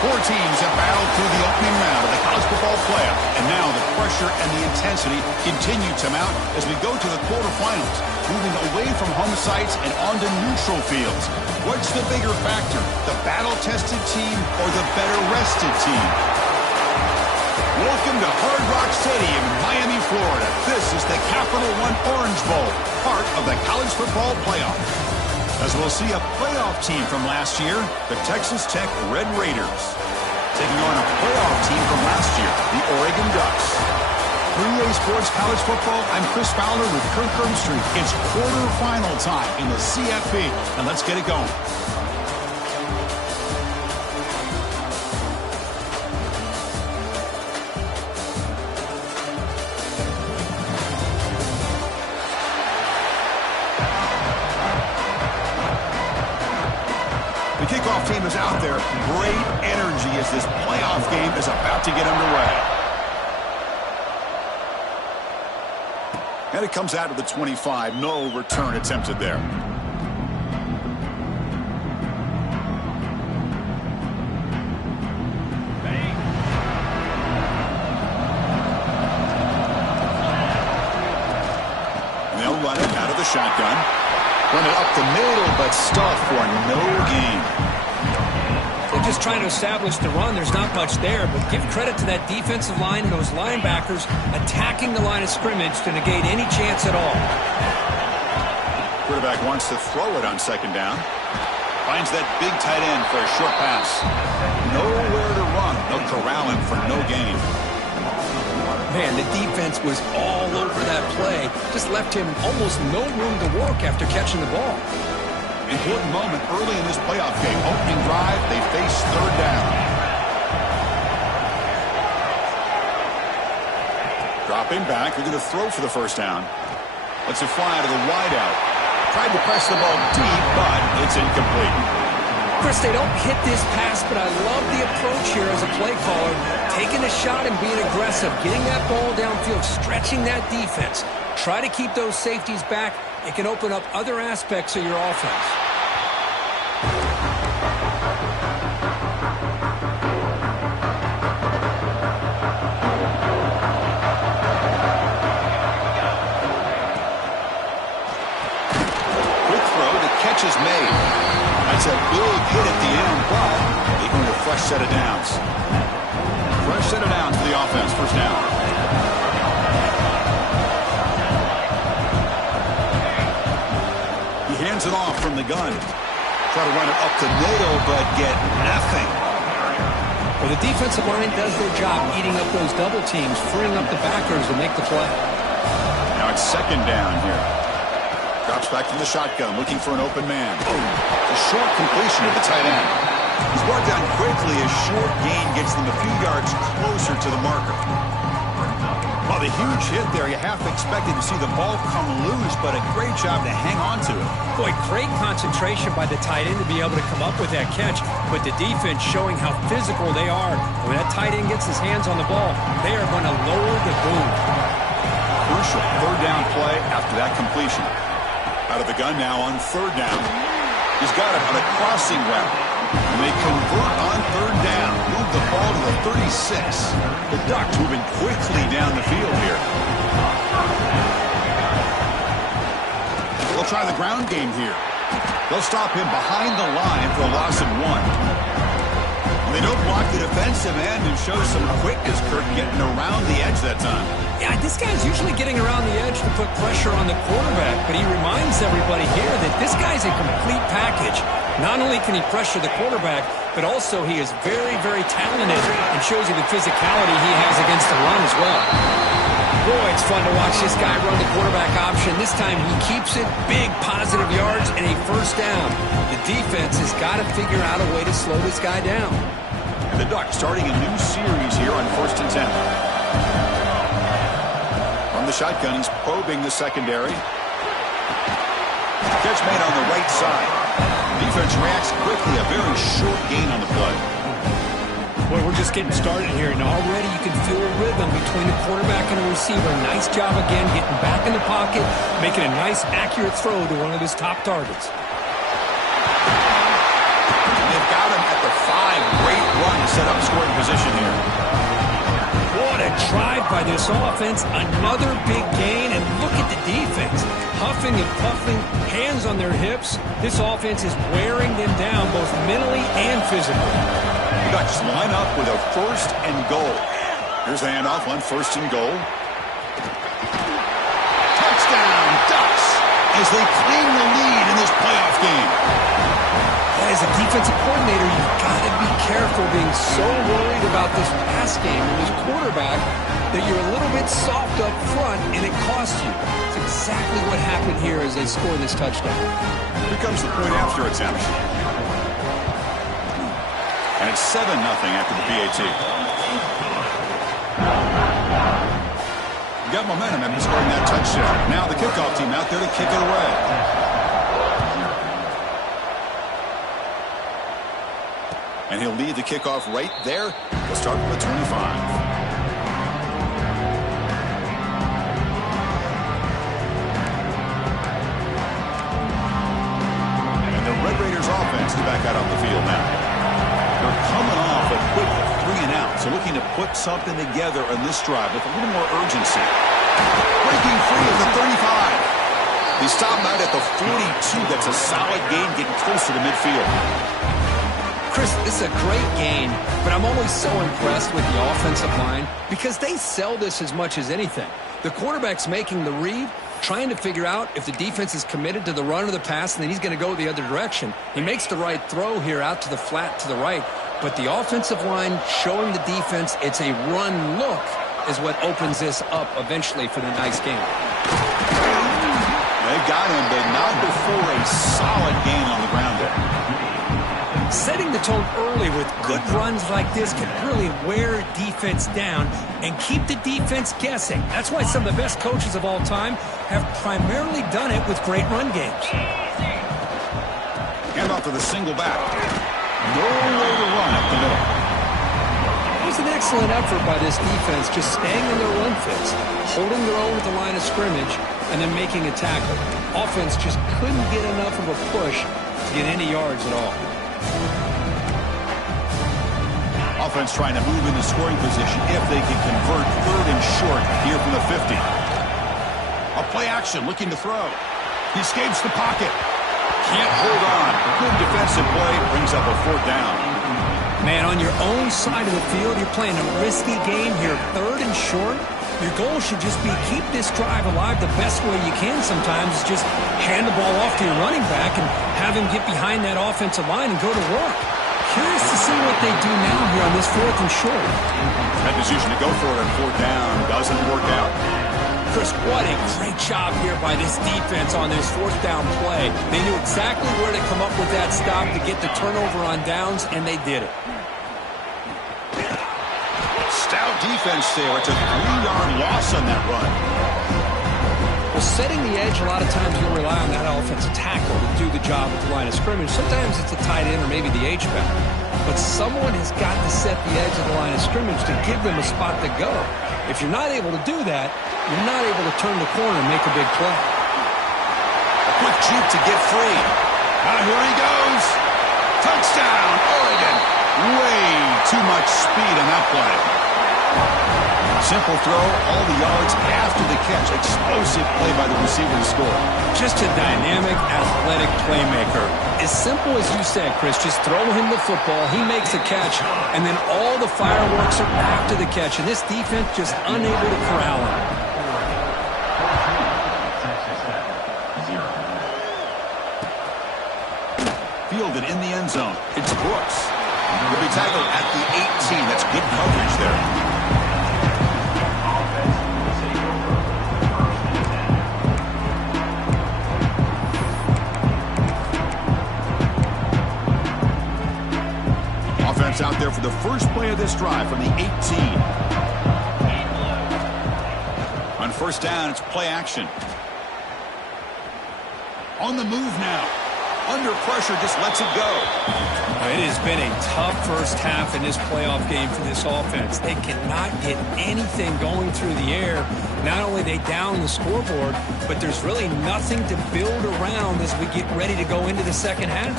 Four teams have battled through the opening round of the college football playoff, and now the pressure and the intensity continue to mount as we go to the quarterfinals, moving away from home sites and onto neutral fields. What's the bigger factor, the battle-tested team or the better-rested team? Welcome to Hard Rock Stadium in Miami, Florida. This is the Capital One Orange Bowl, part of the college football playoff. As we'll see a playoff team from last year, the Texas Tech Red Raiders, taking on a playoff team from last year, the Oregon Ducks. For EA Sports College Football, I'm Chris Fowler with Kirk Herbstreit. It's quarterfinal time in the CFP, and let's get it going. The kickoff team is out there. Great energy as this playoff game is about to get underway. And it comes out of the 25. No return attempted there. And they'll run it out of the shotgun. Run it up the middle, but stuffed for no gain. They're just trying to establish the run. There's not much there, but give credit to that defensive line and those linebackers attacking the line of scrimmage to negate any chance at all. Quarterback wants to throw it on second down. Finds that big tight end for a short pass. Nowhere to run. They'll corral him for no gain. Man, the defense was all over that play. Just left him almost no room to work after catching the ball. Important moment early in this playoff game. Opening drive, they face third down. Dropping back, they're going to throw for the first down. Lets it fly to the wideout. Tried to press the ball deep, but it's incomplete. Chris, they don't hit this pass, but I love the approach here as a play caller. Taking a shot and being aggressive, getting that ball downfield, stretching that defense. Try to keep those safeties back. It can open up other aspects of your offense. Quick throw, the catch is made. That's a big hit at the end, but they go to a fresh set of downs. Fresh set of downs for the offense, first down. He hands it off from the gun. Try to run it up the middle, but get nothing. Well, the defensive line does their job eating up those double teams, freeing up the backers to make the play. Now it's second down here. Drops back to the shotgun, looking for an open man. A short completion to the tight end. He's brought down quickly. A short gain gets them a few yards closer to the marker. Well, the huge hit there, you half expected to see the ball come loose, but a great job to hang on to it. Boy, great concentration by the tight end to be able to come up with that catch, but the defense showing how physical they are. When that tight end gets his hands on the ball, they are going to lower the boom. Crucial third down play after that completion. Out of the gun now on third down. He's got it on a crossing route. And they convert on third down. Move the ball to the 36. The Ducks moving quickly down the field here. They'll try the ground game here. They'll stop him behind the line for a loss of 1. They don't block the defensive end and show some quickness, Kirk, getting around the edge that time. Yeah, this guy's usually getting around the edge to put pressure on the quarterback, but he reminds everybody here that this guy's a complete package. Not only can he pressure the quarterback, but also he is very, very talented and shows you the physicality he has against the run as well. Boy, it's fun to watch this guy run the quarterback option. This time he keeps it, big positive yards, and a first down. The defense has got to figure out a way to slow this guy down. And the Ducks starting a new series here on 1st and 10. From the shotgun, he's probing the secondary. Catch made on the right side. Defense reacts quickly, a very short gain on the play. Well, we're just getting started here, and already you can feel a rhythm between the quarterback and the receiver. Nice job again, getting back in the pocket, making a nice, accurate throw to one of his top targets. And they've got him at the 5. Great run to set up scoring position here. What a drive by this offense. Another big gain, and look at the defense. Huffing and puffing, hands on their hips. This offense is wearing them down both mentally and physically. The Ducks line up with a 1st and goal. Here's the handoff on 1st and goal. Touchdown, Ducks, as they claim the lead in this playoff game. As a defensive coordinator, you've got to be careful being so worried about this pass game and this quarterback that you're a little bit soft up front and it costs you. It's exactly what happened here as they scored this touchdown. Here comes the point after attempt. And it's 7-0 after the PAT. You got momentum after scoring that touchdown. Now the kickoff team out there to kick it away. And he'll lead the kickoff right there. We'll start from the 25. And the Red Raiders offense to back out on the field now. They're coming off a quick 3-and-out, so looking to put something together on this drive with a little more urgency. Breaking free at the 35. He stopped out at the 42. That's a solid gain, getting closer to midfield. Chris, this is a great gain, but I'm always so impressed with the offensive line because they sell this as much as anything. The quarterback's making the read, trying to figure out if the defense is committed to the run or the pass, and then he's going to go the other direction. He makes the right throw here out to the flat to the right, but the offensive line showing the defense it's a run look is what opens this up eventually for the nice game. They got him, but not before a solid gain on the ground there. Setting the tone early with good runs like this can really wear defense down and keep the defense guessing. That's why some of the best coaches of all time have primarily done it with great run games. Hand off to the single back. Nowhere to run up the middle. It was an excellent effort by this defense, just staying in their run fits, holding their own at the line of scrimmage, and then making a tackle. Offense just couldn't get enough of a push to get any yards at all. Offense trying to move into scoring position if they can convert 3rd and short here from the 50. A play action, looking to throw. He escapes the pocket. Can't hold on. Good defensive play brings up a 4th down. Man, on your own side of the field, you're playing a risky game here. 3rd and short. Your goal should just be keep this drive alive the best way you can sometimes is just hand the ball off to your running back and have him get behind that offensive line and go to work. Curious to see what they do now here on this 4th and short. That decision to go for it on 4th down doesn't work out. Chris, what a great job here by this defense on this fourth down play. They knew exactly where to come up with that stop to get the turnover on downs, and they did it. Stout defense there. It's a 3-yard loss on that run. Well, setting the edge, a lot of times you'll rely on that offensive tackle to do the job at the line of scrimmage. Sometimes it's a tight end or maybe the H-back. But someone has got to set the edge of the line of scrimmage to give them a spot to go. If you're not able to do that, you're not able to turn the corner and make a big play. A quick juke to get free. Now here he goes. Touchdown, Oregon. Way too much speed on that play. Simple throw, all the yards after the catch. Explosive play by the receiver to score. Just a dynamic, athletic playmaker. As simple as you said, Chris, just throw him the football, he makes a catch, and then all the fireworks are after the catch, and this defense just unable to corral him. Fielded in the end zone. It's Brooks. He'll be tackled at the 18. That's good coverage there. Offense out there for the first play of this drive from the 18. On first down, it's play action. On the move now. Under pressure, just lets it go. It has been a tough first half in this playoff game for this offense. They cannot get anything going through the air. Not only they down the scoreboard, but there's really nothing to build around as we get ready to go into the second half.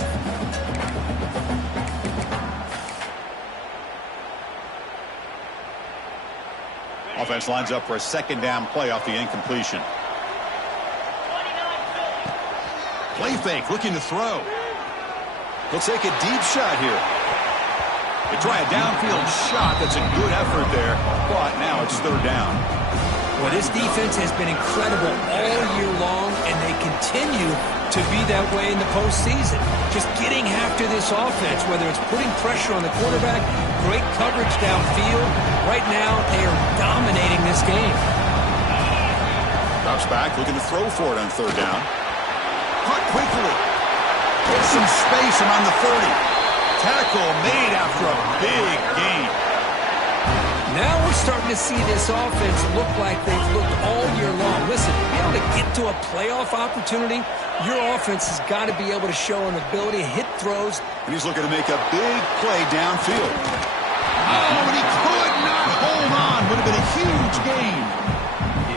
Offense lines up for a second down play off the incompletion. Play fake, looking to throw. He'll take a deep shot here. They try a downfield shot. That's a good effort there, but now it's third down. Well, this defense has been incredible all year long, and they continue to be that way in the postseason. Just getting after this offense, whether it's putting pressure on the quarterback, great coverage downfield. Right now, they are dominating this game. Drops back, looking to throw for it on third down. Cut quickly. Get some space and on the 30. Tackle made after a big gain. Now we're starting to see this offense look like they've looked all year long. Listen, to be able to get to a playoff opportunity, your offense has got to be able to show an ability to hit throws. And he's looking to make a big play downfield. Oh, and he could not hold on. Would have been a huge gain.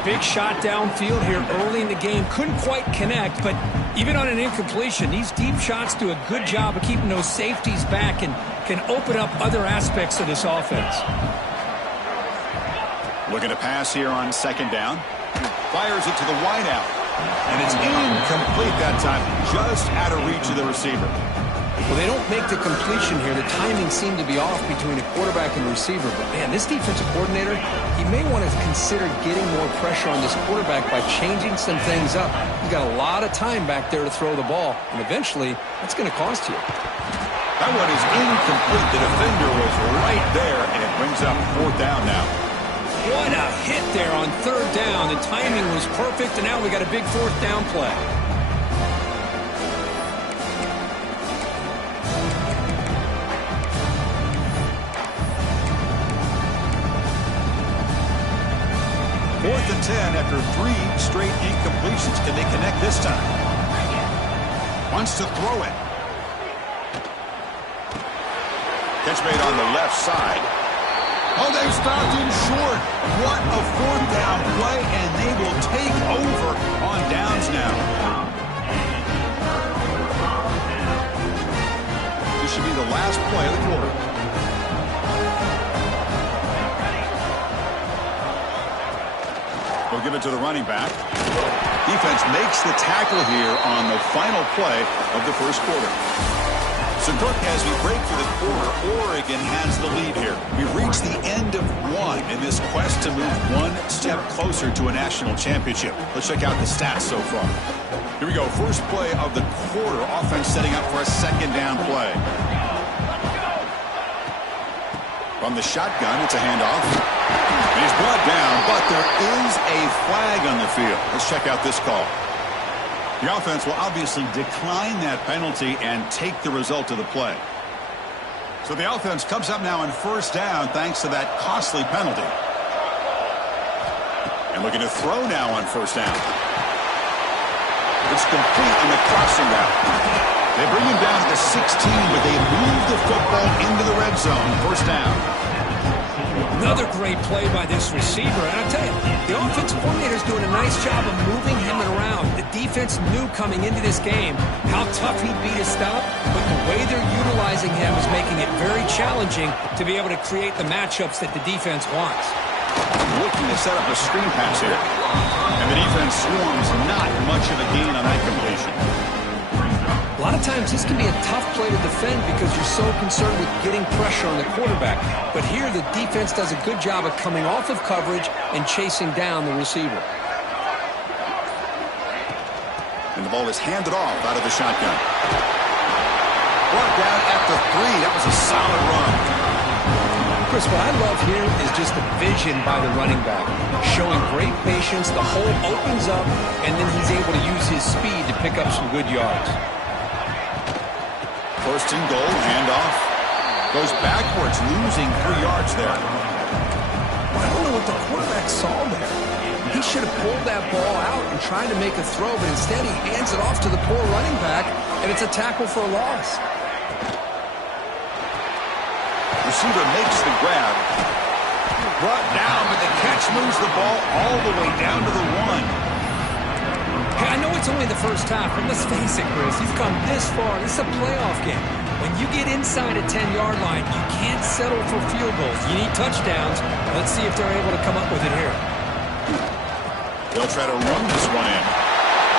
Big shot downfield here early in the game. Couldn't quite connect, but even on an incompletion, these deep shots do a good job of keeping those safeties back and can open up other aspects of this offense. Looking to pass here on second down. Fires it to the wideout. And it's incomplete that time. Just out of reach of the receiver. Well, they don't make the completion here. The timing seemed to be off between a quarterback and receiver. But, man, this defensive coordinator, he may want to consider getting more pressure on this quarterback by changing some things up. He's got a lot of time back there to throw the ball, and eventually that's going to cost you. That one is incomplete. The defender was right there, and it brings up fourth down now. What a hit there on third down. The timing was perfect, and now we got a big fourth down play. Fourth and 10 after 3 straight incompletions. Can they connect this time? Wants to throw it. Catch made on the left side. Oh, they've stopped him short. What a fourth down play, and they will take over on downs now. This should be the last play of the quarter. We'll give it to the running back. Defense makes the tackle here on the final play of the first quarter. So, Brooke, as we break for the quarter, Oregon has the lead here. We've reached the end of one in this quest to move one step closer to a national championship. Let's check out the stats so far. Here we go. First play of the quarter. Offense setting up for a second down play. From the shotgun, it's a handoff. He's brought down, but there is a flag on the field. Let's check out this call. The offense will obviously decline that penalty and take the result of the play. So the offense comes up now on first down thanks to that costly penalty. And looking to throw now on first down. It's complete on the crossing route. They bring him down to the 16, but they move the football into the red zone. First down. Another great play by this receiver. And I'll tell you, the offensive coordinator's doing a nice job of moving him around. The defense knew coming into this game how tough he'd be to stop, but the way they're utilizing him is making it very challenging to be able to create the matchups that the defense wants. Looking to set up a screen pass here. And the defense swarms not much of a gain on that completion. A lot of times this can be a tough play to defend because you're so concerned with getting pressure on the quarterback. But here the defense does a good job of coming off of coverage and chasing down the receiver. And the ball is handed off out of the shotgun. Brought down at the 3. That was a solid run. Chris, what I love here is just the vision by the running back. Showing great patience, the hole opens up, and then he's able to use his speed to pick up some good yards. First and goal, handoff. Goes backwards, losing 3 yards there. I don't know what the quarterback saw there. He should have pulled that ball out and tried to make a throw, but instead he hands it off to the poor running back, and it's a tackle for a loss. Receiver makes the grab. Brought down, but the catch moves the ball all the way down to the 1. Hey, I know it's only the first half, but let's face it, Chris. You've come this far. This is a playoff game. When you get inside a 10-yard line, you can't settle for field goals. You need touchdowns. Let's see if they're able to come up with it here. They'll try to run this one in.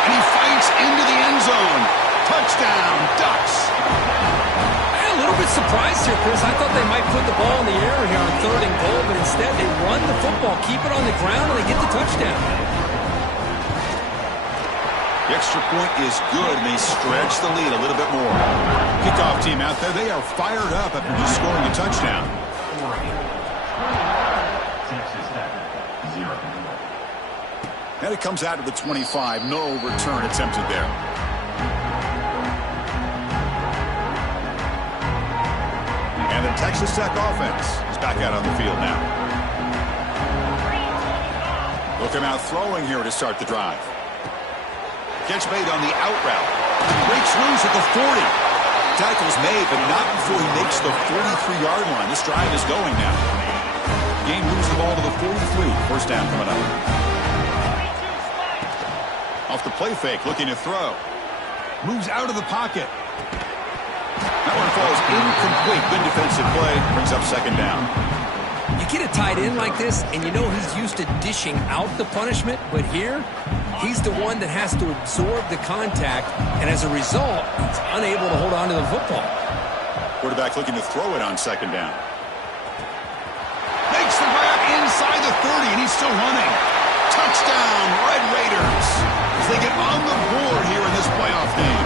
And he fights into the end zone. Touchdown, Ducks. A little bit surprised here, Chris. I thought they might put the ball in the air here on 3rd and goal, but instead they run the football, keep it on the ground, and they get the touchdown. The extra point is good, and they stretch the lead a little bit more. Kickoff team out there, they are fired up after just scoring a touchdown. And it comes out to the 25. No return attempted there. And the Texas Tech offense is back out on the field now. They'll come out throwing here to start the drive. Catch made on the out route. Breaks loose at the 40. Tackle's made, but not before he makes the 43-yard line. This drive is going now. Game moves the ball to the 43. First down coming up. Off the play fake, looking to throw. Moves out of the pocket. That one falls incomplete. Good defensive play. Brings up second down. You get a tight end like this, and you know he's used to dishing out the punishment, but here, he's the one that has to absorb the contact, and as a result, he's unable to hold on to the football. Quarterback looking to throw it on second down. Makes the grab inside the 30, and he's still running. Touchdown, Red Raiders, as they get on the board here in this playoff game.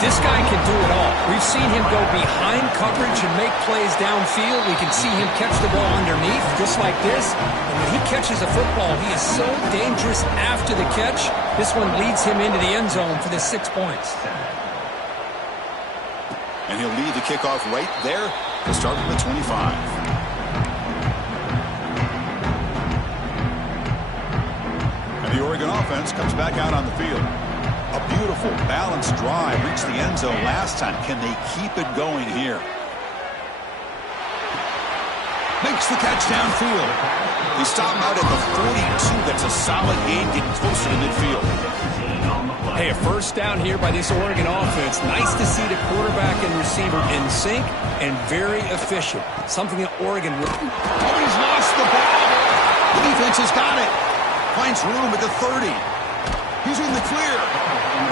This guy can do it all. We've seen him go behind coverage and make plays downfield. We can see him catch the ball underneath, just like this. And when he catches a football, he is so dangerous after the catch. This one leads him into the end zone for the 6 points. And he'll lead the kickoff right there to start from the 25. And the Oregon offense comes back out on the field. A beautiful, balanced drive. Reached the end zone last time. Can they keep it going here? Makes the catch downfield. They stop him out at the 42. That's a solid gain, getting closer to midfield. Hey, a first down here by this Oregon offense. Nice to see the quarterback and receiver in sync and very efficient. Something that Oregon will. Oh, he's lost the ball. The defense has got it. Finds room at the 30. He's in the clear.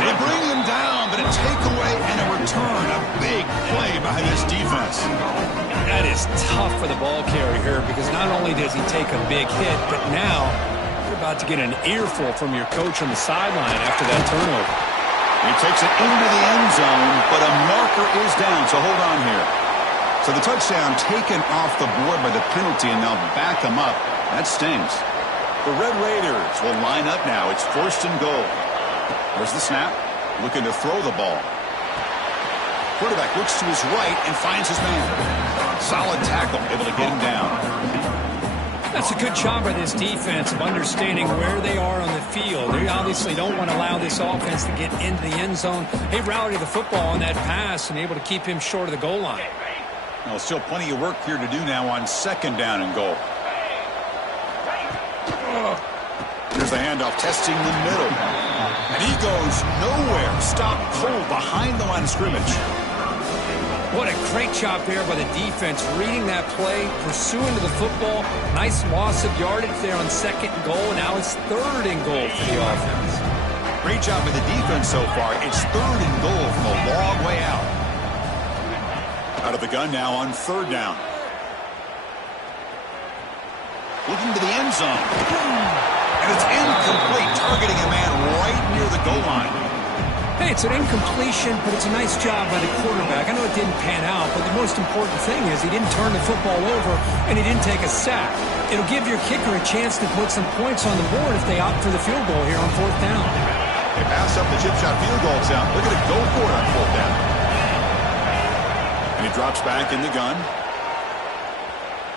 They bring him down, but a takeaway and a return. A big play by this defense. That is tough for the ball carrier here because not only does he take a big hit, but now you're about to get an earful from your coach on the sideline after that turnover. He takes it into the end zone, but a marker is down, so hold on here. So the touchdown taken off the board by the penalty, and now back them up. That stings. The Red Raiders will line up now. It's 1st and goal. There's the snap. Looking to throw the ball. Quarterback looks to his right and finds his man. Solid tackle, able to get him down. That's a good job by this defense of understanding where they are on the field. They obviously don't want to allow this offense to get into the end zone. They rallied the football on that pass and able to keep him short of the goal line. Well, still plenty of work here to do now on 2nd down and goal. There's the handoff, testing the middle. And he goes nowhere. Stopped cold behind the line of scrimmage. What a great job there by the defense, reading that play, pursuing to the football. Nice loss of yardage there on 2nd and goal. Now it's 3rd and goal for the offense. Great job by the defense so far. It's 3rd and goal from a long way out. Out of the gun now on 3rd down. Looking to the end zone. And it's incomplete, targeting a man right near the goal line. Hey, it's an incompletion, but it's a nice job by the quarterback. I know it didn't pan out, but the most important thing is he didn't turn the football over and he didn't take a sack. It'll give your kicker a chance to put some points on the board if they opt for the field goal here on 4th down. They pass up the chip shot field goal attempt. They're going to go for it on 4th down. And he drops back in the gun.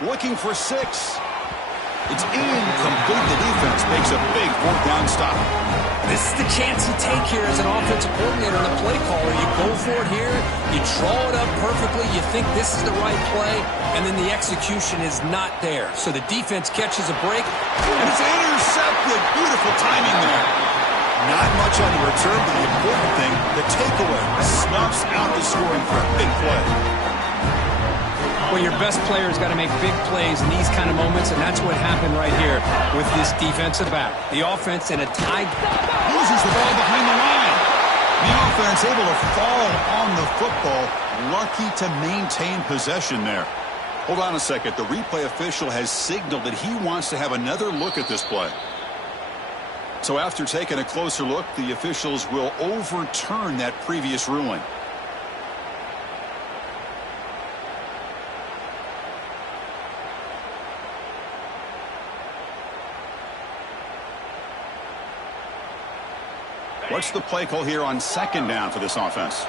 Looking for 6. It's incomplete. The defense makes a big 4th down stop. This is the chance you take here as an offensive coordinator and a play caller. You go for it here, you draw it up perfectly, you think this is the right play, and then the execution is not there. So the defense catches a break. And it's intercepted. Beautiful timing there. Not much on the return, but the important thing, the takeaway snuffs out the scoring for a big play. Well, your best player's got to make big plays in these kind of moments, and that's what happened right here with this defensive back. The offense in a tight... Loses the ball behind the line. The offense able to fall on the football. Lucky to maintain possession there. Hold on a second. The replay official has signaled that he wants to have another look at this play. So after taking a closer look, the officials will overturn that previous ruling. What's the play call here on 2nd down for this offense?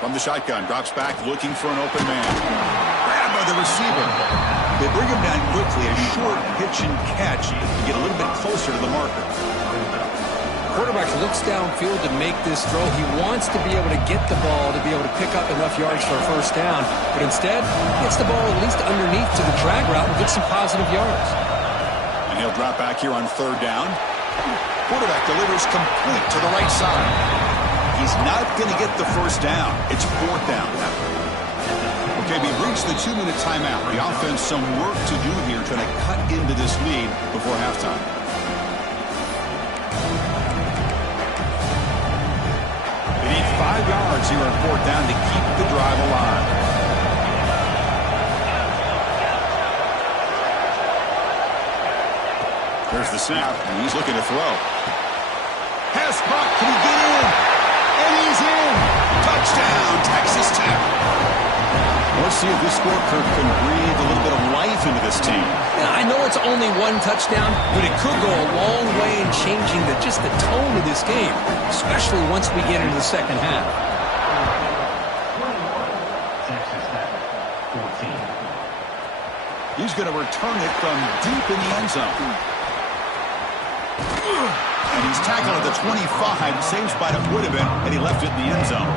From the shotgun, drops back, looking for an open man. Grabbed by the receiver. They bring him down quickly, a short pitch and catch to get a little bit closer to the marker. Quarterback looks downfield to make this throw. He wants to be able to get the ball to be able to pick up enough yards for a 1st down, but instead gets the ball at least underneath to the drag route and gets some positive yards. And he'll drop back here on 3rd down. Quarterback delivers complete to the right side. He's not going to get the 1st down. It's 4th down. Okay, we've reached the 2-minute timeout. The offense some work to do here, trying to cut into this lead before halftime. They need 5 yards here on 4th down to keep the drive alive. There's the snap, and he's looking to throw. Pass caught, can he get in? And he's in! Touchdown, Texas Tech. Let's see if this scorecard can breathe a little bit of life into this team. Yeah, I know it's only 1 touchdown, but it could go a long way in changing just the tone of this game, especially once we get into the 2nd half. He's going to return it from deep in the end zone. And he's tackled at the 25. Same spot it would have been had he left it in the end zone.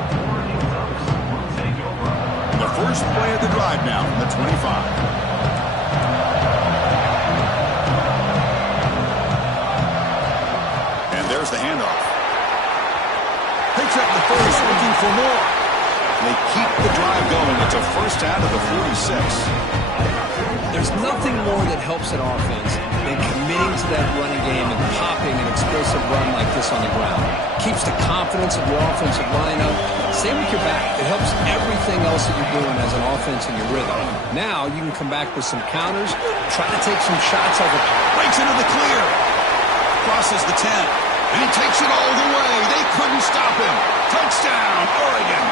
The first play of the drive now from the 25. And there's the handoff. Picks up the first, looking for more. They keep the drive going. It's a 1st down to the 46. There's nothing more that helps an offense than committing to that running game and popping an explosive run like this on the ground. Keeps the confidence of your offensive lineup. Same with your back. It helps everything else that you're doing as an offense in your rhythm. Now you can come back with some counters, try to take some shots over. Breaks into the clear. Crosses the 10. And he takes it all the way. They couldn't stop him. Touchdown, Oregon.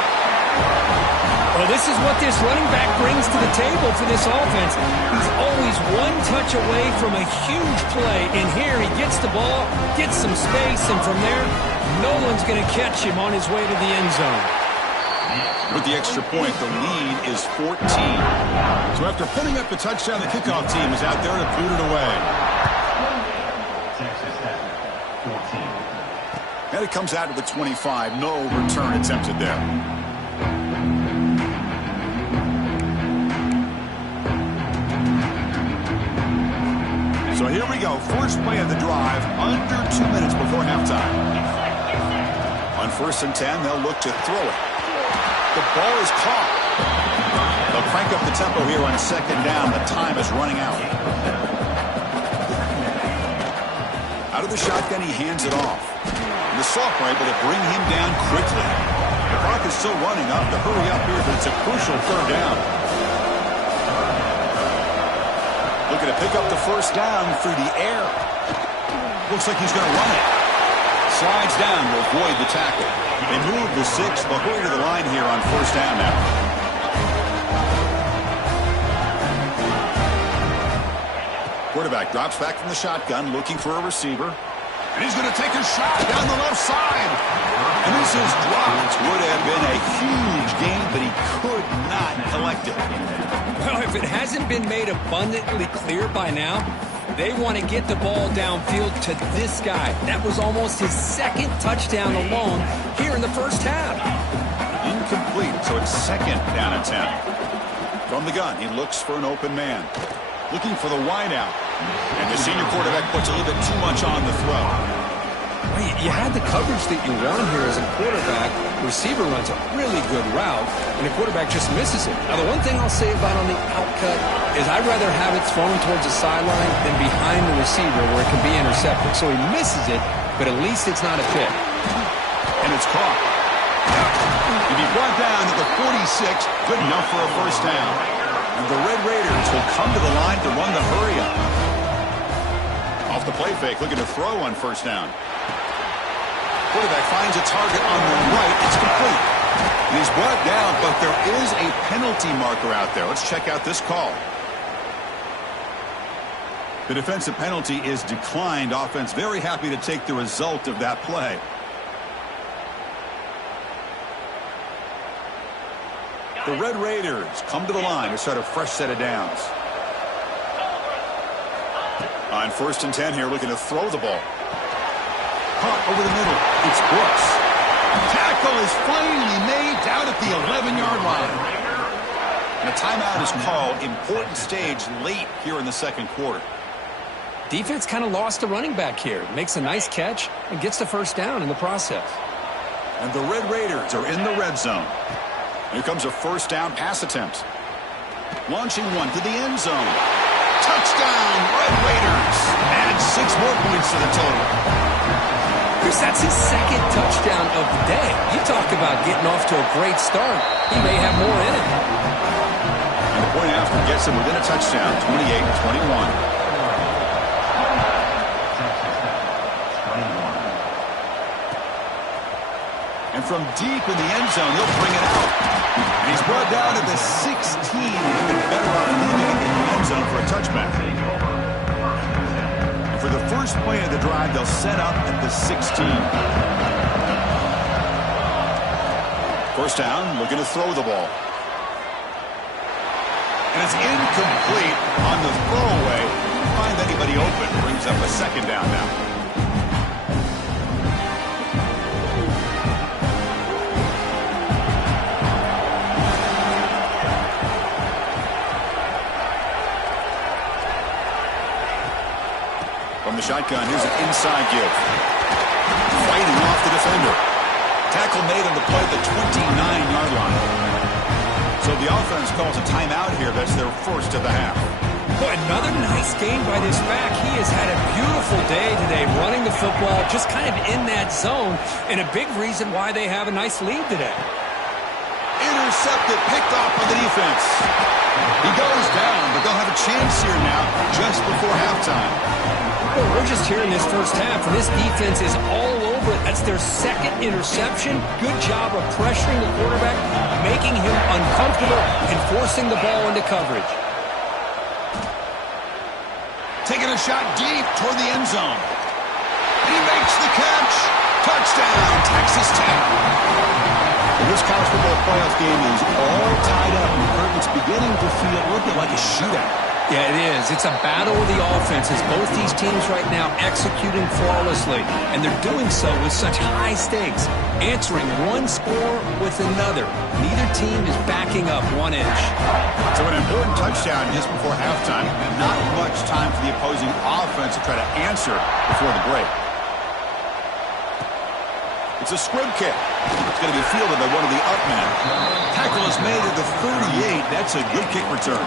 Well, this is what this running back brings to the table for this offense. He's always one touch away from a huge play. And here he gets the ball, gets some space, and from there, no one's going to catch him on his way to the end zone. With the extra point, the lead is 14. So after putting up the touchdown, the kickoff team is out there to boot it away. Texas Tech, 14. And it comes out to the 25. No return attempted there. So here we go. First play of the drive, under 2 minutes before halftime. On 1st and 10, they'll look to throw it. The ball is caught. They'll crank up the tempo here on 2nd down. The time is running out. Out of the shotgun, he hands it off. And the Sophomore able to bring him down quickly. The clock is still running up to hurry up here, but it's a crucial 3rd down. Looking to pick up the 1st down through the air. Looks like he's going to run it. Slides down to avoid the tackle. They move the 6. They'll hurry to the line here on 1st down now. Quarterback drops back from the shotgun, looking for a receiver. And he's going to take a shot down the left side. And this is dropped. Would have been a huge gain, but he could not collect it. Well, if it hasn't been made abundantly clear by now, they want to get the ball downfield to this guy. That was almost his 2nd touchdown alone here in the 1st half. Incomplete, so it's 2nd down and 10. From the gun, he looks for an open man. Looking for the wideout. And the senior quarterback puts a little bit too much on the throw. Well, you had the coverage that you want here as a quarterback. The receiver runs a really good route, and the quarterback just misses it. Now, the one thing I'll say about on the outcut is I'd rather have it thrown towards the sideline than behind the receiver where it can be intercepted. So he misses it, but at least it's not a pick. And it's caught. If he brought down to the 46, good enough for a 1st down. And the Red Raiders will come to the line to run the hurry-up. Off the play fake, looking to throw on 1st down. Quarterback finds a target on the right. It's complete. And he's brought down, but there is a penalty marker out there. Let's check out this call. The defensive penalty is declined. Offense very happy to take the result of that play. The Red Raiders come to the line to start a fresh set of downs. On 1st and 10 here, looking to throw the ball. Caught over the middle. It's Brooks. Tackle is finally made down at the 11-yard line. And a timeout is called. Important stage late here in the 2nd quarter. Defense kind of lost a running back here. Makes a nice catch and gets the 1st down in the process. And the Red Raiders are in the red zone. Here comes a 1st down pass attempt. Launching one to the end zone. Touchdown, Red Raiders. Add 6 more points to the total. Chris, that's his 2nd touchdown of the day. You talk about getting off to a great start. He may have more in it. And the point after gets him within a touchdown, 28-21. And from deep in the end zone, he'll bring it out. And he's brought down to the 16. He's been better off leaving it in the end zone for a touchback. And for the first play of the drive, they'll set up at the 16. 1st down, looking to throw the ball. And it's incomplete on the throwaway. Find anybody open. Brings up a 2nd down now. From the shotgun, here's an inside give. Fighting off the defender. Tackle made on the play at the 29-yard line. So the offense calls a timeout here. That's their 1st of the half. Boy, another nice game by this back. He has had a beautiful day today running the football, just kind of in that zone, and a big reason why they have a nice lead today. Intercepted, picked off by the defense. He goes down, but they'll have a chance here now just before halftime. Well, we're just here in this first half, and this defense is all over it. That's their second interception. Good job of pressuring the quarterback, making him uncomfortable, and forcing the ball into coverage. Taking a shot deep toward the end zone. And he makes the catch. Touchdown, Texas Tech. This college football playoff game is all tied up, and Kurt, it's beginning to feel a little bit like a shootout. Yeah, it is. It's a battle of the offenses. Both these teams right now executing flawlessly, and they're doing so with such high stakes, answering one score with another. Neither team is backing up 1 inch. So an important touchdown just before halftime. Not much time for the opposing offense to try to answer before the break. It's a squib kick. It's going to be fielded by one of the up men. Tackle is made at the 38. That's a good kick return.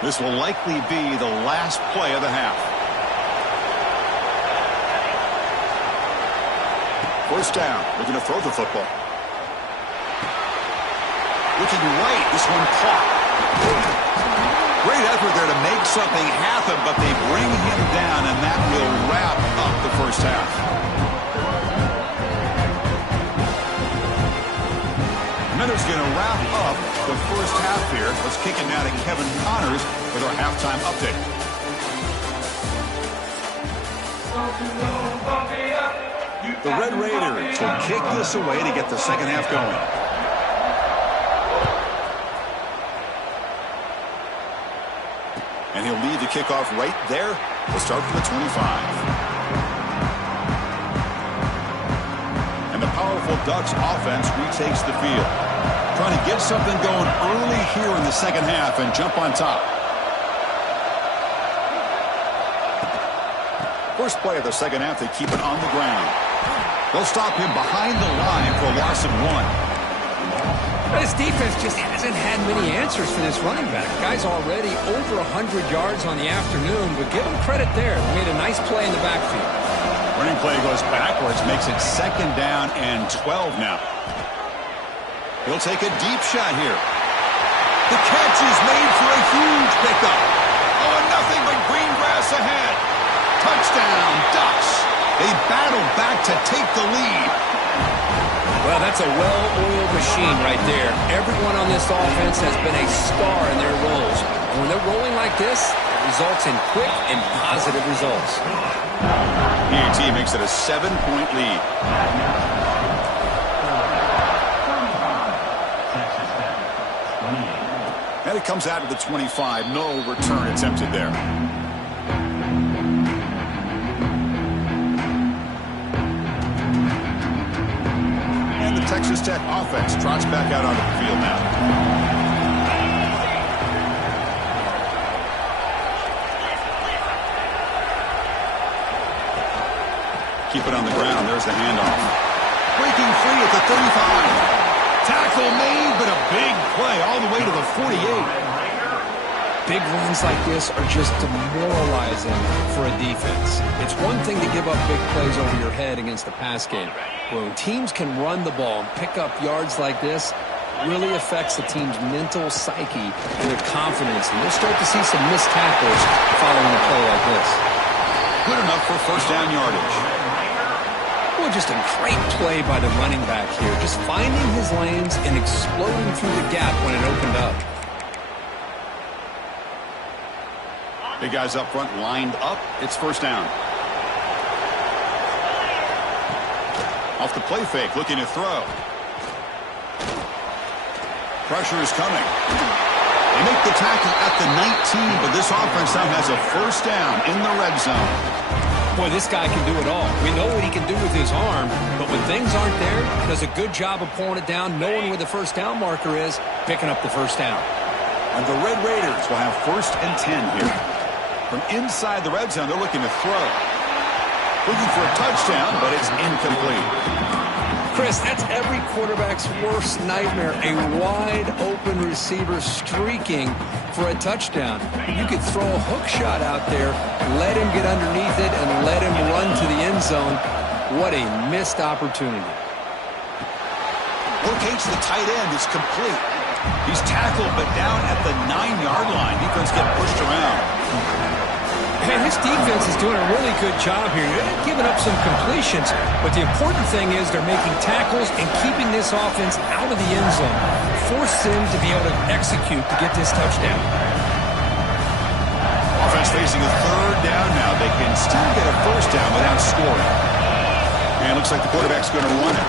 This will likely be the last play of the half. First down. Looking to throw the football. Looking right. This one caught. Great effort there to make something happen, but they bring him down, and that will wrap up the first half. Minter's going to wrap up the first half here. Let's kick it now to Kevin Connors with our halftime update. The Red Raiders will kick this away to get the second half going. And he'll lead the kickoff right there. We'll start from the 25. And the powerful Ducks offense retakes the field. Trying to get something going early here in the second half and jump on top. First play of the second half, they keep it on the ground. They'll stop him behind the line for a loss of 1. This defense just hasn't had many answers for this running back. Guy's already over 100 yards on the afternoon, but give him credit there. He made a nice play in the backfield. Running play goes backwards, makes it second down and 12 now. He'll take a deep shot here. The catch is made for a huge pickup. Oh, and nothing but green grass ahead. Touchdown, Ducks. They battle back to take the lead. Well, that's a well-oiled machine right there. Everyone on this offense has been a star in their roles. And when they're rolling like this, it results in quick and positive results. PAT makes it a 7-point lead. And it comes out of the 25. No return attempted there. Texas Tech offense trots back out onto the field now. Keep it on the ground. There's the handoff. Breaking free at the 35. Tackle made, but a big play all the way to the 48. Big runs like this are just demoralizing for a defense. It's one thing to give up big plays over your head against the pass game. When teams can run the ball and pick up yards like this, it really affects the team's mental psyche and their confidence. And you'll start to see some missed tackles following a play like this. Good enough for first down yardage. Well, just a great play by the running back here. Just finding his lanes and exploding through the gap when it opened up. Big guys up front lined up. It's first down. Off the play fake, looking to throw. Pressure is coming. They make the tackle at the 19, but this offense now has a first down in the red zone. Boy, this guy can do it all. We know what he can do with his arm, but when things aren't there, does a good job of pulling it down, knowing where the first down marker is, picking up the first down. And the Red Raiders will have first and 10 here. From inside the red zone, they're looking to throw. Looking for a touchdown, but it's incomplete. Chris, that's every quarterback's worst nightmare. A wide-open receiver streaking for a touchdown. You could throw a hook shot out there, let him get underneath it, and let him run to the end zone. What a missed opportunity. Locates the tight end. It's complete. He's tackled, but down at the 9-yard line. Defense get pushed around. And his defense is doing a really good job here. They're giving up some completions, but the important thing is they're making tackles and keeping this offense out of the end zone. Force them to be able to execute to get this touchdown. Offense facing a third down now. They can still get a first down without scoring. And it looks like the quarterback's going to run it.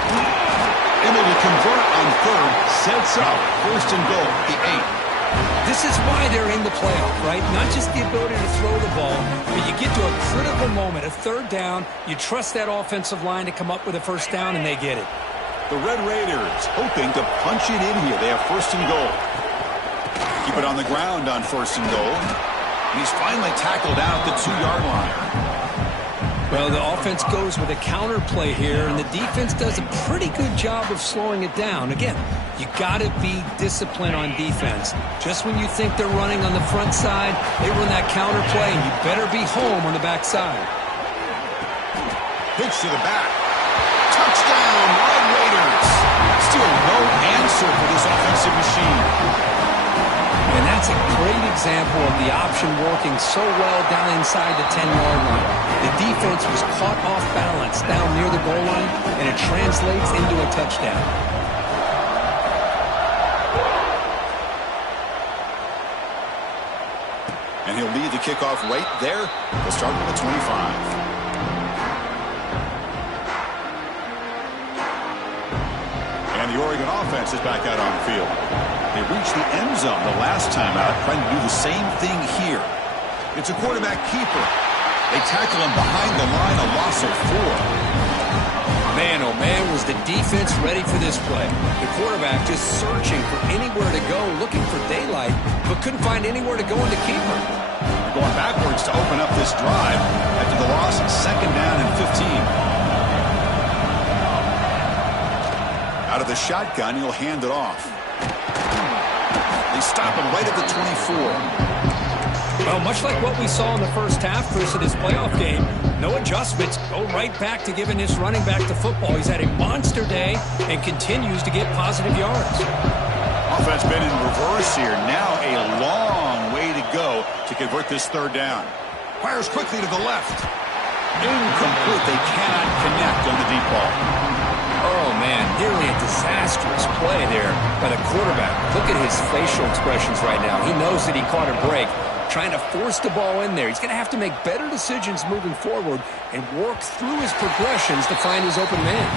Able to convert on third, sets up first and goal at the 8. This is why they're in the playoff, right? Not just the ability to throw the ball, but you get to a critical moment, a third down, you trust that offensive line to come up with a first down, and they get it. The Red Raiders hoping to punch it in here. They have first and goal. Keep it on the ground on first and goal. And he's finally tackled out at the 2-yard line. Well, the offense goes with a counter play here, and the defense does a pretty good job of slowing it down. Again, you got to be disciplined on defense. Just when you think they're running on the front side, they run that counter play, and you better be home on the back side. Pitch to the back. Touchdown, Red Raiders. Still no answer for this offensive machine. And that's a great example of the option working so well down inside the 10-yard line. The defense was caught off balance down near the goal line, and it translates into a touchdown. And he'll lead the kickoff right there. We'll start with the 25. And the Oregon offense is back out on the field. They reached the end zone the last time out, trying to do the same thing here. It's a quarterback keeper. They tackle him behind the line, a loss of 4. Man, oh man, was the defense ready for this play. The quarterback just searching for anywhere to go, looking for daylight, but couldn't find anywhere to go in the keeper. Going backwards to open up this drive after the loss, second down and 15. Out of the shotgun, he'll hand it off. They stop him right at the 24. Well, much like what we saw in the first half, Chris, of this playoff game, no adjustments. Go right back to giving this running back to football. He's had a monster day and continues to get positive yards. Offense been in reverse here. Now a long way to go to convert this third down. Fires quickly to the left. Incomplete. They cannot connect on the deep ball. Oh, man, nearly a disastrous play there by the quarterback. Look at his facial expressions right now. He knows that he caught a break, trying to force the ball in there. He's going to have to make better decisions moving forward and work through his progressions to find his open man.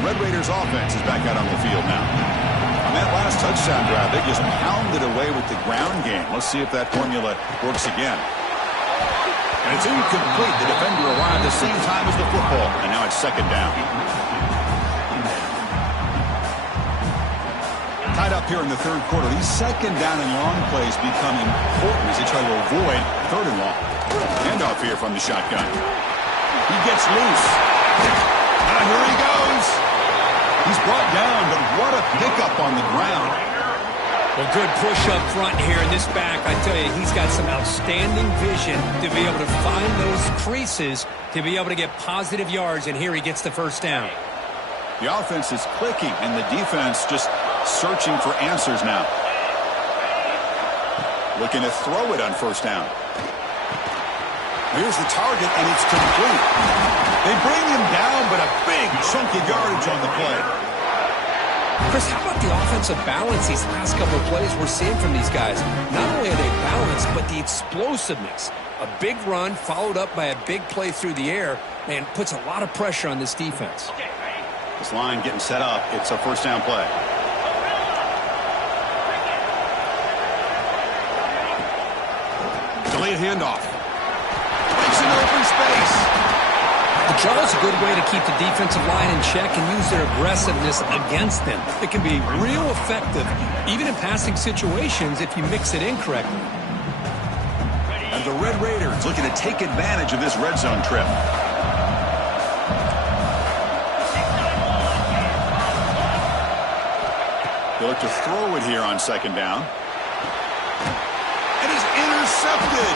Red Raiders offense is back out on the field now. On that last touchdown drive, they just pounded away with the ground game. Let's see if that formula works again. And it's incomplete. The defender arrived the same time as the football, and now it's second down. Tied up here in the third quarter. These second down and long plays become important as they try to avoid third and long. Handoff here from the shotgun. He gets loose. And here he goes. He's brought down, but what a pickup on the ground. Well, good push up front here in this back. I tell you, he's got some outstanding vision to be able to find those creases, to be able to get positive yards, and here he gets the first down. The offense is clicking, and the defense just searching for answers now. Looking to throw it on first down. Here's the target, and it's complete. They bring him down, but a big chunk of yardage on the play. Chris, how about the offensive balance these last couple of plays we're seeing from these guys? Not only are they balanced, but the explosiveness. A big run followed up by a big play through the air, man, puts a lot of pressure on this defense. This line getting set up. It's a first down play. Delayed handoff. Makes an open space. The draw is a good way to keep the defensive line in check and use their aggressiveness against them. It can be real effective, even in passing situations, if you mix it in correctly. And the Red Raiders looking to take advantage of this red zone trip. They look to throw it here on second down. And he's intercepted.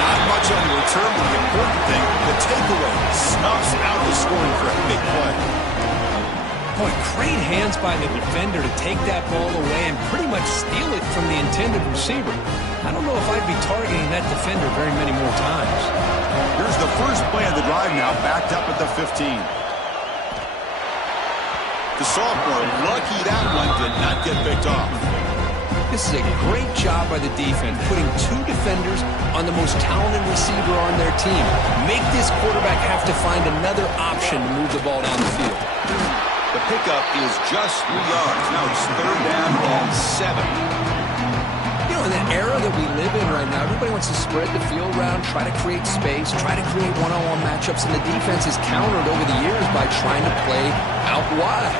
Not much on the return, but the important thing, the takeaway snuffs out the scoring for a big play. Boy, great hands by the defender to take that ball away and pretty much steal it from the intended receiver. I don't know if I'd be targeting that defender very many more times. Here's the first play of the drive now, backed up at the 15. The sophomore, lucky that one did not get picked off. This is a great job by the defense, putting two defenders on the most talented receiver on their team. Make this quarterback have to find another option to move the ball down the field. The pickup is just 3 yards. Now it's third down and 7. You know, in the era that we live in right now, everybody wants to spread the field around, try to create space, try to create one-on-one matchups, and the defense is countered over the years by trying to play out wide.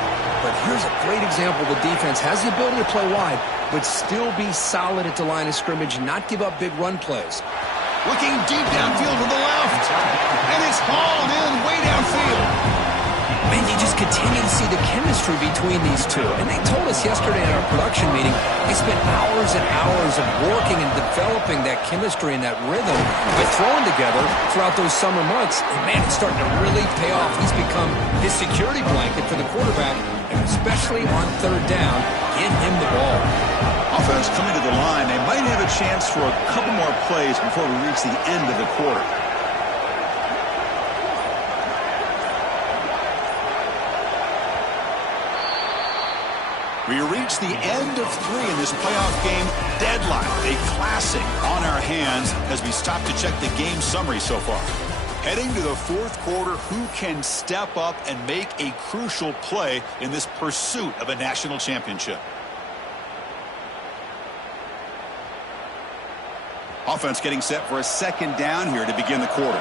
But here's a great example. The defense has the ability to play wide, but still be solid at the line of scrimmage and not give up big run plays. Looking deep downfield to the left. And it's hauled in way downfield. Man, you just continue to see the chemistry between these two. And they told us yesterday at our production meeting, they spent hours and hours of working and developing that chemistry and that rhythm by throwing together throughout those summer months. And man, it's starting to really pay off. He's become his security blanket for the quarterback, and especially on third down, get him the ball. Offense coming to the line. They might have a chance for a couple more plays before we reach the end of the quarter. We reach the end of 3 in this playoff game. Deadline, a classic on our hands as we stop to check the game summary so far. Heading to the fourth quarter, who can step up and make a crucial play in this pursuit of a national championship? Offense getting set for a second down here to begin the quarter.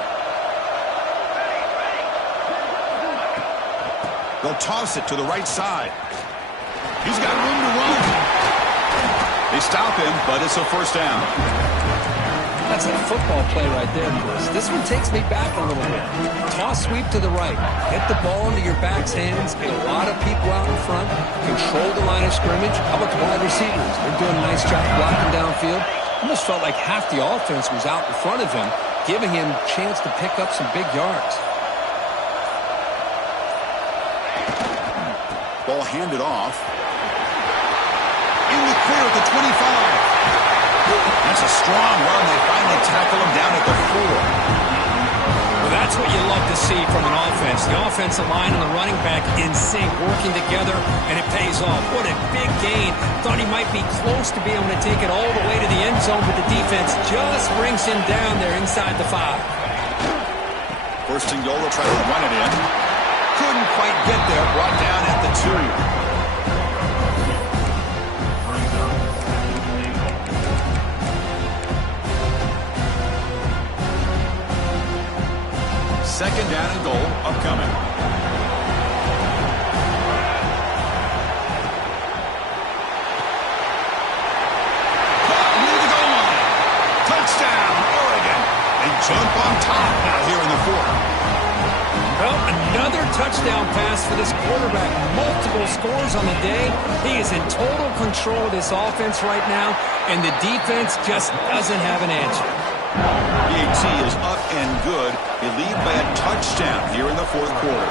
They'll toss it to the right side. He's got room to run. They stop him, but it's a first down. That's a football play right there, Chris. This one takes me back a little bit. Toss sweep to the right. Get the ball into your back's hands. Get a lot of people out in front. Control the line of scrimmage. How about the wide receivers? They're doing a nice job blocking downfield. Almost felt like half the offense was out in front of him, giving him a chance to pick up some big yards. Ball handed off. In the clear at the 25. That's a strong run. They finally tackle him down at the 4. Well, that's what you love to see from an offense. The offensive line and the running back in sync, working together, and it pays off. What a big gain. Thought he might be close to being able to take it all the way to the end zone, but the defense just brings him down there inside the 5. First and goal, they'll try to run it in. Couldn't quite get there. Brought down at the 2. Second down and goal upcoming. Caught near the goal line. Touchdown, Oregon. They jump on top now here in the 4th. Well, another touchdown pass for this quarterback. Multiple scores on the day. He is in total control of this offense right now, and the defense just doesn't have an answer. PAT is up and good. They lead by a touchdown here in the 4th quarter.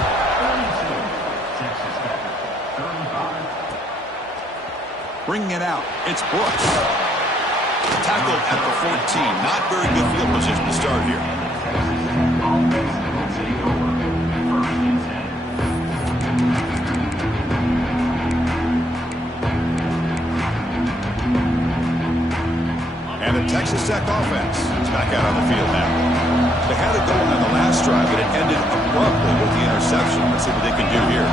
Bringing it out, it's Brooks. Tackled at the 14. Not very good field position to start here. And the Texas Tech offense is back out on the field now. They had it going on the last drive, but it ended abruptly with the interception. Let's see what they can do here.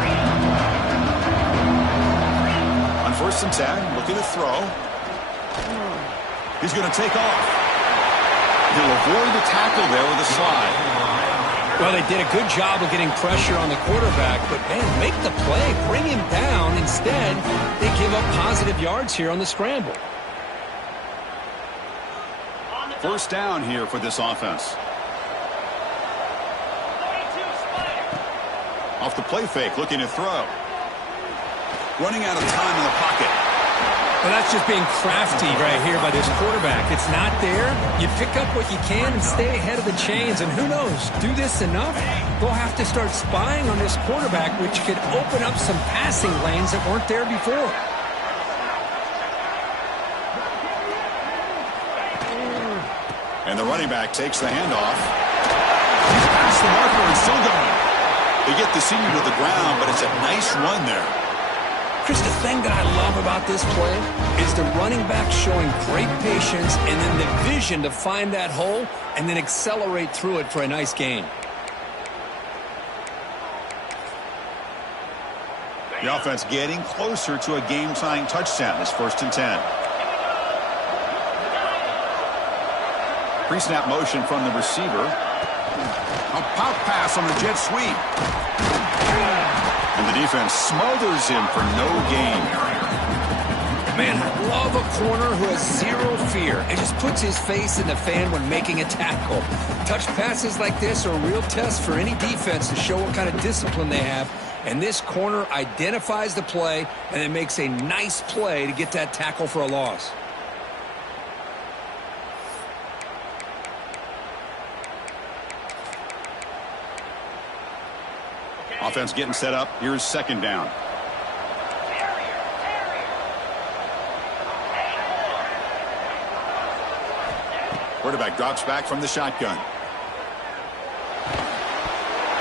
On 1st and 10, looking to throw. He's going to take off. He'll avoid the tackle there with a slide. Well, they did a good job of getting pressure on the quarterback, but, man, make the play. Bring him down. Instead, they give up positive yards here on the scramble. First down here for this offense. Off the play fake, looking to throw. Running out of time in the pocket. Well, that's just being crafty right here by this quarterback. It's not there. You pick up what you can and stay ahead of the chains. And who knows, do this enough, they'll have to start spying on this quarterback, which could open up some passing lanes that weren't there before. And the running back takes the handoff. He's past the marker and still going. They get the senior to the ground, but it's a nice run there. Chris, the thing that I love about this play is the running back showing great patience and then the vision to find that hole and then accelerate through it for a nice gain. The offense getting closer to a game-tying touchdown. It's 1st and 10. Pre-snap motion from the receiver. A pop pass on the jet sweep. And the defense smothers him for no gain. Man, I love a corner who has zero fear and just puts his face in the fan when making a tackle. Touch passes like this are a real test for any defense to show what kind of discipline they have. And this corner identifies the play and then makes a nice play to get that tackle for a loss. Offense getting set up. Here's 2nd down. Quarterback drops back from the shotgun.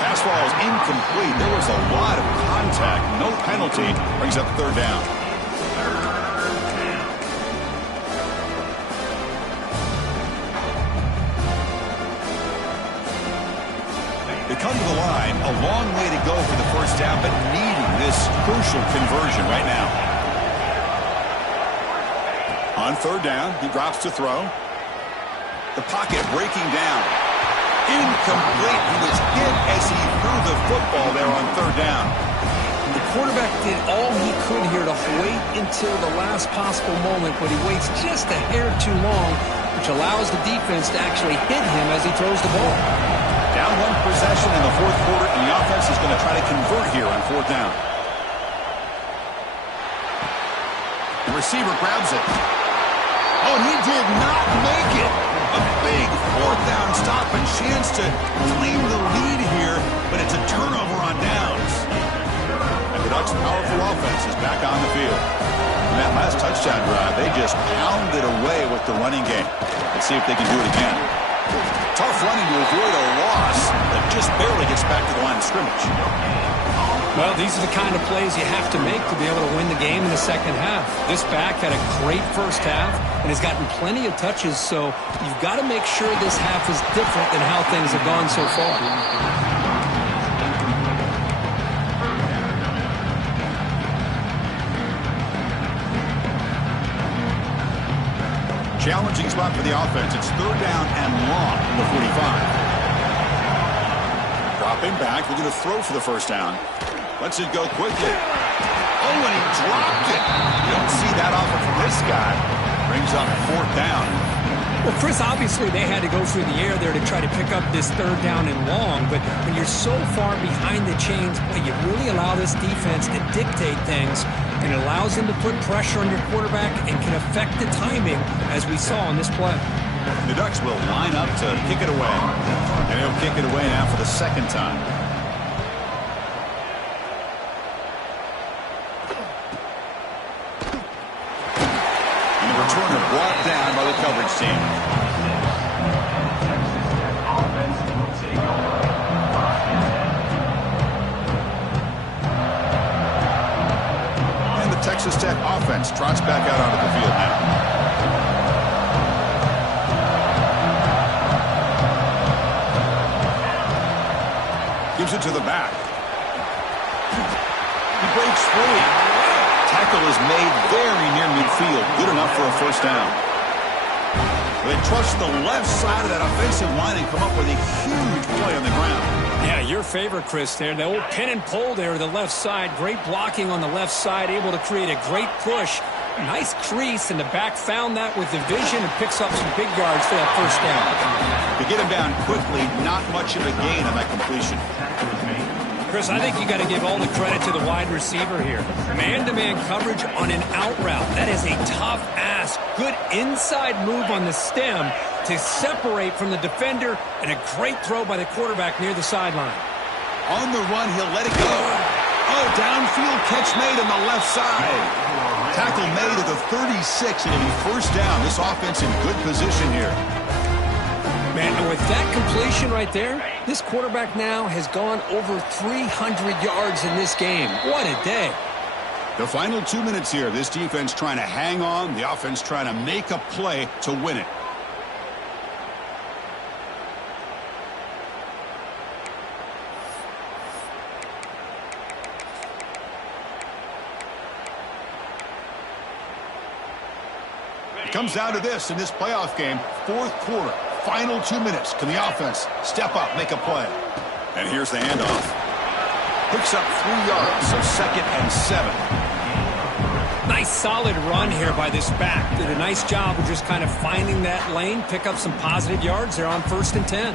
Pass ball is incomplete. There was a lot of contact. No penalty. Brings up 3rd down. They come to the line, a long way to go for the 1st down, but needing this crucial conversion right now. On 3rd down, he drops to throw. The pocket breaking down. Incomplete. He was hit as he threw the football there on 3rd down. The quarterback did all he could here to wait until the last possible moment, but he waits just a hair too long, which allows the defense to actually hit him as he throws the ball. Down 1 possession in the 4th quarter, and the offense is going to try to convert here on 4th down. The receiver grabs it. Oh, and he did not make it. A big 4th down stop, and chance to claim the lead here, but it's a turnover on downs. And the Ducks' powerful offense is back on the field. In that last touchdown drive, they just pounded away with the running game. Let's see if they can do it again. Tough running to avoid a loss that just barely gets back to the line of scrimmage. Well, these are the kind of plays you have to make to be able to win the game in the 2nd half. This back had a great 1st half and has gotten plenty of touches, so you've got to make sure this half is different than how things have gone so far. Challenging spot for the offense. It's 3rd down and long from the 45. Dropping back, looking to throw for the 1st down. Lets it go quickly. Oh, and he dropped it. You don't see that often from this guy. Brings up 4th down. Well, Chris, obviously they had to go through the air there to try to pick up this 3rd down and long, but when you're so far behind the chains, you really allow this defense to dictate things, and it allows them to put pressure on your quarterback and can affect the timing, as we saw in this play. The Ducks will line up to kick it away, and he'll kick it away now for the 2nd time. And the returner brought down by the coverage team. And the Texas Tech offense trots back out onto the field now. Gives it to the back. He breaks free. Tackle is made very near midfield. Good enough for a 1st down. They trust the left side of that offensive line and come up with a huge play on the ground. Yeah, your favorite, Chris, there. The old pin and pull there to the left side. Great blocking on the left side. Able to create a great push. Nice crease, and the back found that with the vision and picks up some big yards for that 1st down. To get him down quickly, not much of a gain on that completion. Chris, I think you got to give all the credit to the wide receiver here. Man-to-man coverage on an out route. That is a tough ask. Good inside move on the stem to separate from the defender, and a great throw by the quarterback near the sideline. On the run, he'll let it go. Oh, downfield catch made on the left side. Tackle made at the 36, and it'll be first down. This offense in good position here. Man, and with that completion right there, this quarterback now has gone over 300 yards in this game. What a day. The final 2 minutes here. This defense trying to hang on. The offense trying to make a play to win it. It comes down to this in this playoff game. Fourth quarter. Final 2 minutes. Can the offense step up, make a play? And here's the handoff. Picks up 3 yards, so 2nd and 7. Nice solid run here by this back. Did a nice job of just kind of finding that lane, pick up some positive yards. They're on 1st and 10.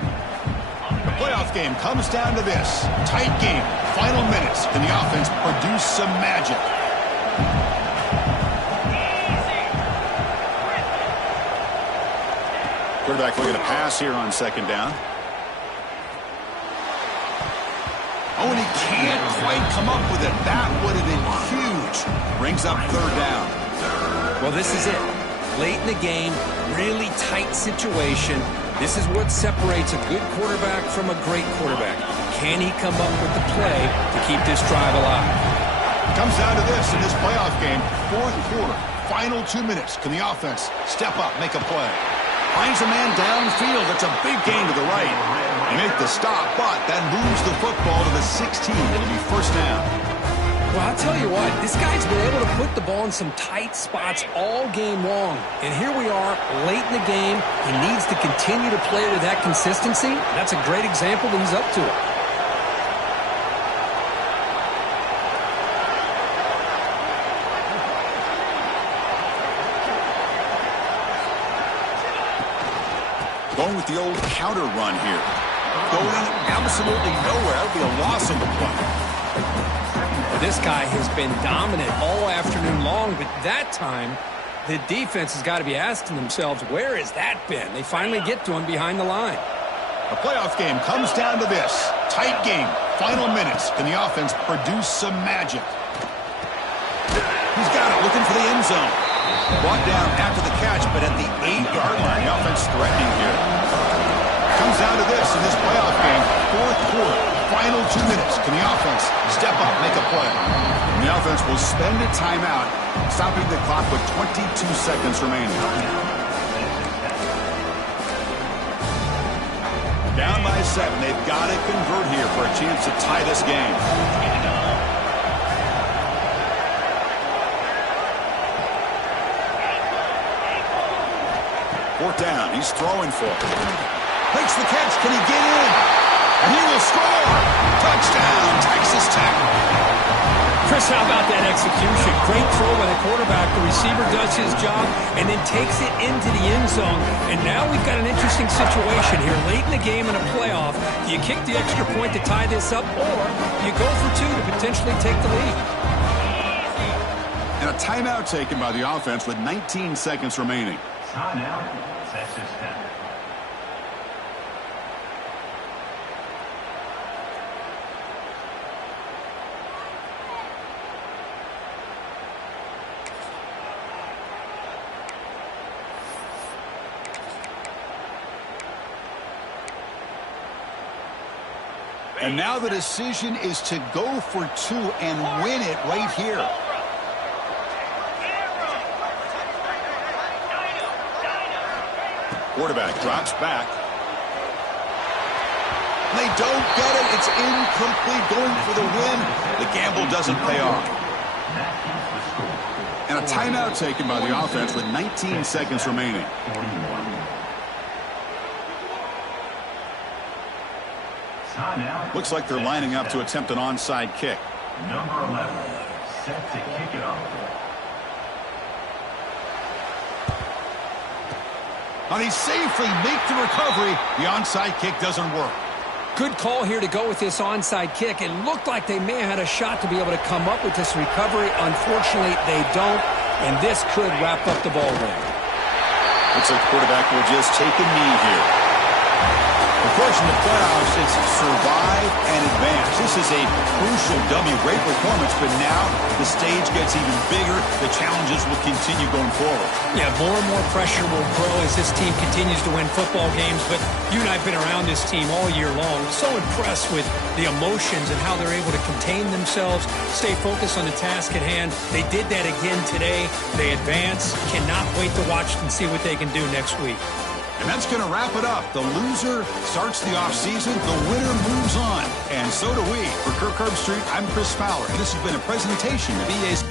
The playoff game comes down to this. Tight game. Final minutes. Can the offense produce some magic? Quarterback looking to pass here on 2nd down. Oh, and he can't quite come up with it. That would have been huge. Brings up 3rd down. Well, this is it. Late in the game, really tight situation. This is what separates a good quarterback from a great quarterback. Can he come up with the play to keep this drive alive? Comes down to this in this playoff game. 4th quarter. Final 2 minutes. Can the offense step up, make a play? Finds a man downfield. It's a big gain to the right. They make the stop, but that moves the football to the 16. It'll be first down. Well, I'll tell you what, this guy's been able to put the ball in some tight spots all game long. And here we are, late in the game. He needs to continue to play with that consistency. That's a great example that he's up to it. Going with the old counter run here. Going absolutely nowhere. That'll be a loss of the play. This guy has been dominant all afternoon long, but that time, the defense has got to be asking themselves, where has that been? They finally get to him behind the line. The playoff game comes down to this. Tight game. Final minutes. Can the offense produce some magic? He's got it. Looking for the end zone. Brought down after the catch, but at the 8-yard line. The offense threatening here. Comes down to this in this playoff game. 4th quarter. Final 2 minutes. Can the offense step up, make a play? And the offense will spend a timeout, stopping the clock with 22 seconds remaining. Down by 7. They've got to convert here for a chance to tie this game. 4th down. He's throwing for it. Makes the catch. Can he get in? And he will score. Touchdown, Texas Tech. Chris, how about that execution? Great throw by the quarterback. The receiver does his job and then takes it into the end zone. And now we've got an interesting situation here. Late in the game in a playoff, do you kick the extra point to tie this up, or you go for 2 to potentially take the lead? And a timeout taken by the offense with 19 seconds remaining. Timeout, Texas Tech. And now the decision is to go for 2 and win it right here. Quarterback drops back. They don't get it. It's incomplete. Going for the win. The gamble doesn't pay off. And a timeout taken by the offense with 19 seconds remaining. 41. Looks like they're lining up to attempt an onside kick. Number 11, set to kick it off. And he safely make the recovery. The onside kick doesn't work. Good call here to go with this onside kick. It looked like they may have had a shot to be able to come up with this recovery. Unfortunately, they don't, and this could wrap up the ball game. Looks like the quarterback will just take a knee here. Of course, in the playoffs, it's survive and advance. This is a crucial W. Great performance, but now the stage gets even bigger. The challenges will continue going forward. Yeah, more and more pressure will grow as this team continues to win football games. But you and I have been around this team all year long. So impressed with the emotions and how they're able to contain themselves, stay focused on the task at hand. They did that again today. They advance. Cannot wait to watch and see what they can do next week. And that's going to wrap it up. The loser starts the offseason. The winner moves on. And so do we. For Kirk Herbstreit, I'm Chris Fowler. And this has been a presentation of EA's...